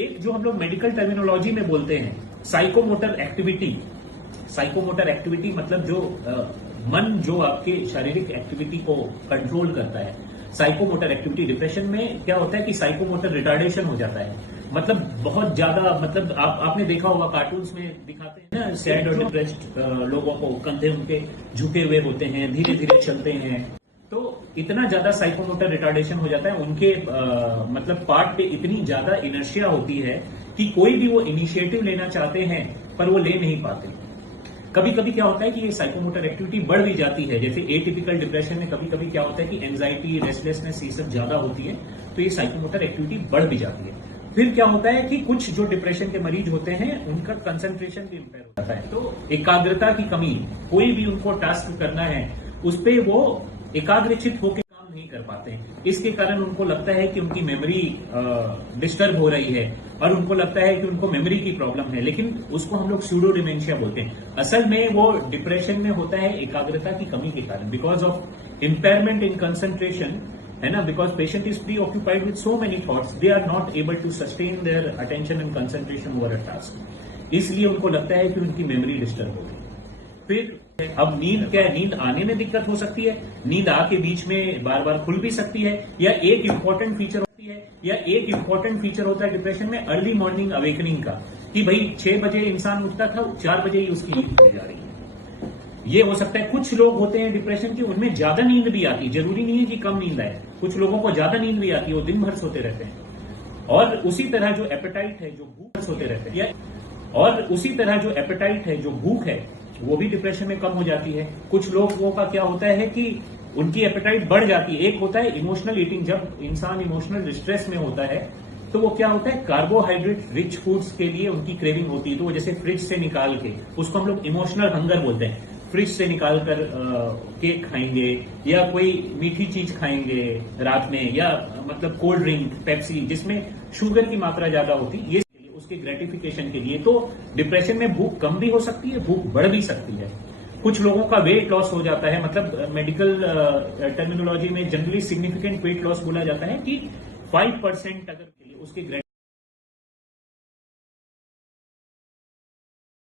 एक जो हम लोग मेडिकल टर्मिनोलॉजी में बोलते हैं साइकोमोटर एक्टिविटी। साइकोमोटर एक्टिविटी मतलब जो मन जो आपके शारीरिक एक्टिविटी को कंट्रोल करता है। साइकोमोटर एक्टिविटी डिप्रेशन में क्या होता है कि साइकोमोटर रिटार्डेशन हो जाता है, मतलब बहुत ज्यादा, मतलब आपने देखा होगा कार्टून्स में दिखाते हैं ना, सैड और डिप्रेस्ड लोगों को कंधे उनके झुके हुए होते हैं, धीरे धीरे चलते हैं, तो इतना ज्यादा साइकोमोटर रिटार्डेशन हो जाता है उनके मतलब पार्ट पे इतनी ज्यादा इनर्शिया होती है कि कोई भी वो इनिशिएटिव लेना चाहते हैं पर वो ले नहीं पाते। कभी कभी क्या होता है कि ये साइकोमोटर एक्टिविटी बढ़ भी जाती है, जैसे एटिपिकल डिप्रेशन में कभी कभी क्या होता है कि एंजाइटी, रेस्टलेसनेस ये सब ज्यादा होती है, तो ये साइकोमोटर एक्टिविटी बढ़ भी जाती है। फिर क्या होता है कि कुछ जो डिप्रेशन के मरीज होते हैं उनका कंसंट्रेशन भी इंपेयर हो जाता है, तो एकाग्रता की कमी, कोई भी उनको टास्क करना है उस पर वो एकाग्रचित होकर काम नहीं कर पाते हैं। इसके कारण उनको लगता है कि उनकी मेमोरी डिस्टर्ब हो रही है और उनको लगता है कि उनको मेमोरी की प्रॉब्लम है, लेकिन उसको हम लोग स्यूडो डिमेंशिया बोलते हैं। असल में वो डिप्रेशन में होता है एकाग्रता की कमी के कारण, because of impairment in concentration, है ना, because patient is preoccupied with so many thoughts, they are not able to sustain their attention and concentration over a task, इसलिए उनको लगता है कि उनकी मेमोरी डिस्टर्ब हो गई। फिर अब नींद क्या है, नींद आने में दिक्कत हो सकती है, नींद आके बीच में बार बार खुल भी सकती है, या एक इंपॉर्टेंट फीचर होती है, या एक इंपॉर्टेंट फीचर होता है डिप्रेशन में अर्ली मॉर्निंग अवेकनिंग का, कि भाई 6 बजे इंसान उठता था, 4 बजे ही उसकी नींद खुल जा रही है। ये हो सकता है। कुछ लोग होते हैं डिप्रेशन के, उनमें ज्यादा नींद भी आती है, जरूरी नहीं है कि कम नींद आए, कुछ लोगों को ज्यादा नींद भी आती है, वो दिन भर सोते रहते हैं। और उसी तरह जो एपेटाइट है, जो भूख, सोते रहते हैं, और उसी तरह जो एपेटाइट है, जो भूख है, वो भी डिप्रेशन में कम हो जाती है। कुछ लोगों का क्या होता है कि उनकी एपेटाइट बढ़ जाती है। एक होता है इमोशनल ईटिंग, जब इंसान इमोशनल डिस्ट्रेस में होता है तो वो क्या होता है, कार्बोहाइड्रेट रिच फूड्स के लिए उनकी क्रेविंग होती है, तो वो जैसे फ्रिज से निकाल के, उसको हम लोग इमोशनल हंगर बोलते हैं, फ्रिज से निकाल कर केक खाएंगे या कोई मीठी चीज खाएंगे रात में, या मतलब कोल्ड ड्रिंक, पेप्सी जिसमें शुगर की मात्रा ज्यादा होती है, ये उसके ग्रेटिफिकेशन के लिए। तो डिप्रेशन में भूख कम भी हो सकती है, भूख बढ़ भी सकती है। कुछ लोगों का वेट लॉस हो जाता है, मतलब मेडिकल टर्मिनोलॉजी में जनरली सिग्निफिकेंट वेट लॉस बोला जाता है कि 5% अगर उसके